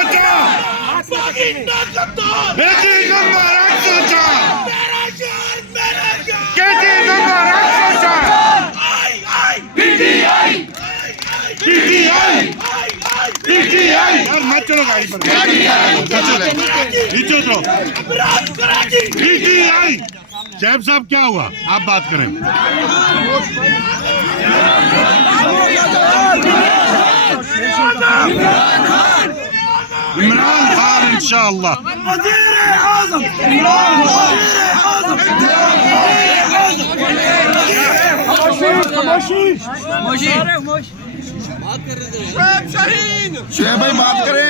सोचा, बेटी नंबर 1 सोचा, बेटी नंबर 1 सोचा, पीटीआई, यार मत चलो गाड़ी पर, नीचे उतरो। पीटीआई जैब साहब क्या हुआ, आप बात करें। इमरान खान इंशाअल्लाह। शुएब भाई बात करें।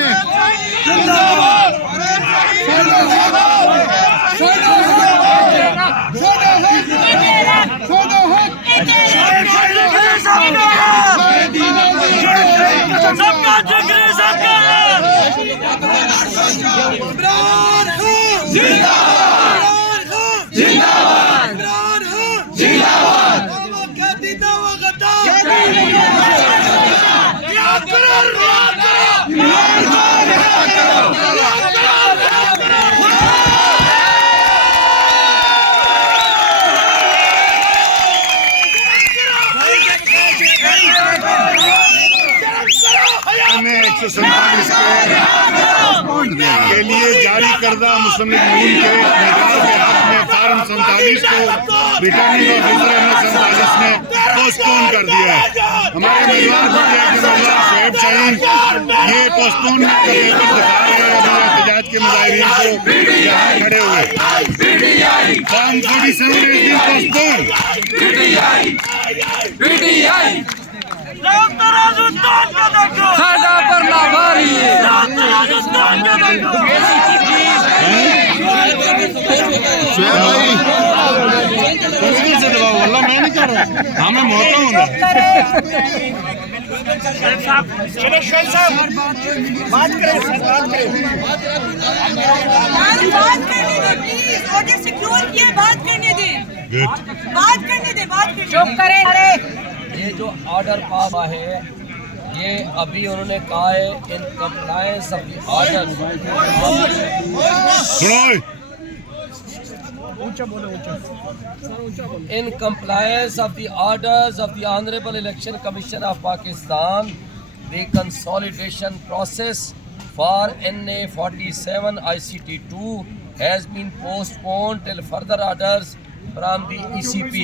के लिए जारी करदा मुस्लिम लीग नून के मेदान के हक में फार्म 47 को रिटर्निंग ऑफिसर M47 ने पोस्टपोन कर दिया है। हमारे उम्मीदवार शुएब शाहीन ये पोस्टपोन करने पर दिखा रहे हैं एहतजाज के मुजाहिरीन को यहाँ खड़े हुए। Form 47 postpone. साडा पर लाभारी से दबाओ, वल्लाह मैं नहीं कर रहा, हाँ मैं मोहता हूँ। बात करने दे। चुप करें। ये जो ऑर्डर पास हुआ है ये अभी उन्होंने कहा है in compliance of the order, in compliance of the orders of the honourable election commission of Pakistan the consolidation process for NA 47 ICT2 has been postponed till further orders from the ECP.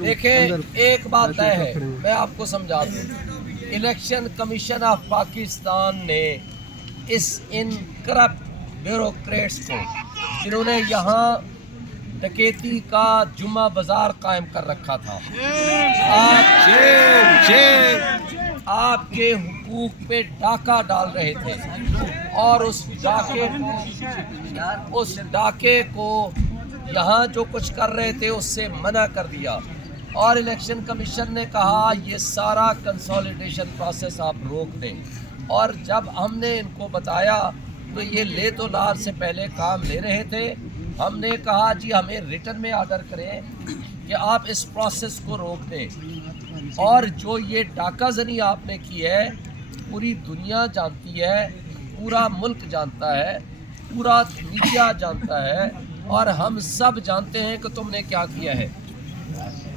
देखिए एक बात तय है, मैं आपको समझा दूं। Election commission of Pakistan ने इन करप्ट ब्यूरोक्रेट्स को जिन्होंने यहाँ डकैती का जुम्मा बाजार कायम कर रखा था, आपके हुकूक पे डाका डाल रहे थे और उस डाके को यहाँ जो कुछ कर रहे थे उससे मना कर दिया। और इलेक्शन कमीशन ने कहा ये सारा कंसोलिडेशन प्रोसेस आप रोक दें। और जब हमने इनको बताया तो ये ले तो लार से पहले काम ले रहे थे। हमने कहा जी हमें रिटर्न में ऑर्डर करें कि आप इस प्रोसेस को रोक दें। और जो ये डाकाजनी आपने की है पूरी दुनिया जानती है, पूरा मुल्क जानता है, पूरा मीडिया जानता है और हम सब जानते हैं कि तुमने क्या किया है।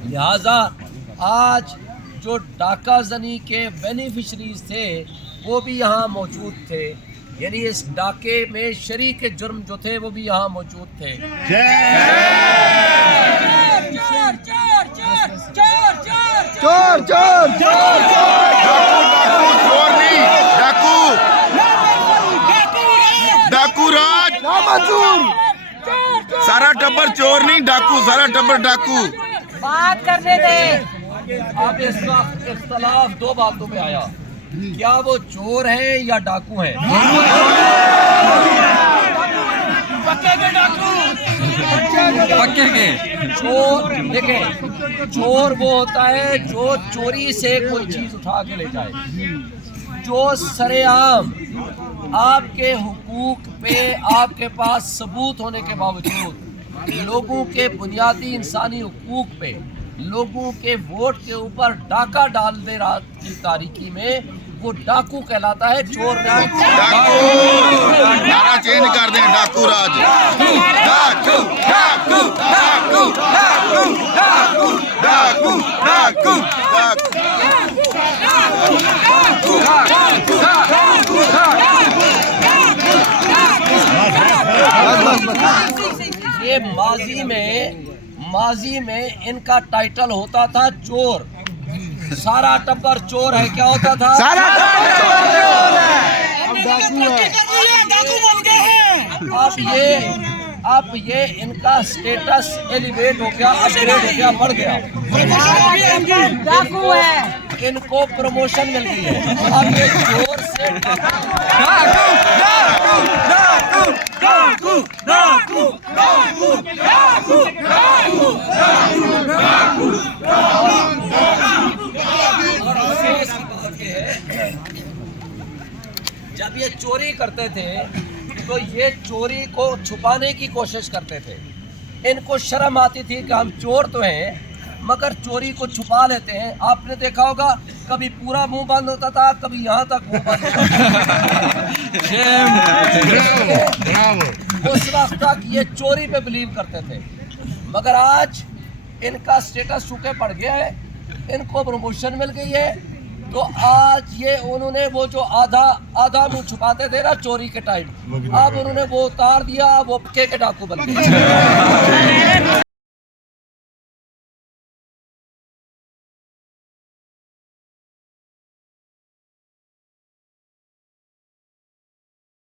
लिहाजा आज जो डाकाजनी के बेनिफिशरीज थे वो भी यहाँ मौजूद थे, यानी इस डाके में शरीक जुर्म जो थे वो भी यहाँ मौजूद थे। डाकू राज सारा टब्बर चोर नहीं, डाकू सारा टब्बर डाकू। बात करने दे। अब इस वक्त इख्तलाफ दो बातों पे आया, क्या वो चोर है या डाकू है? पक्के के चोर। देखें चोर वो होता है जो चोरी से कोई चीज उठा के ले जाए, जो सरेआम आपके हुकूक पे आपके पास सबूत होने के बावजूद लोगों के बुनियादी इंसानी हुकूक पे, लोगों के वोट के ऊपर डाका डाल दे रात की तारीकी में, वो डाकू कहलाता है, चोर नहीं। नारा चेंज कर दें, डाकू राज। डाकू डाकू डाकू डाकू डाकू डाकू डाकू ये माजी में इनका टाइटल होता था चोर। सारा टब्बर चोर है। क्या होता था? सारा अब ये इनका स्टेटस एलिवेट हो गया, अपग्रेड हो गया, बढ़ गया। डाकू है। इनको प्रमोशन मिल गई है। अब ये चोर से जब ये चोरी करते थे तो ये चोरी को छुपाने की कोशिश करते थे। इनको शर्म आती थी कि हम चोर तो हैं मगर चोरी को छुपा लेते हैं। आपने देखा होगा कभी पूरा मुंह बंद होता था, कभी यहाँ तक मुंह बंद उस वक्त तक ये चोरी पे बिलीव करते थे, मगर आज इनका स्टेटस सूखे पड़ गया है, इनको प्रमोशन मिल गई है। तो आज ये उन्होंने वो जो आधा मुंह छुपाते थे ना चोरी के टाइम, अब उन्होंने वो उतार दिया, वो के डाकू बन गए।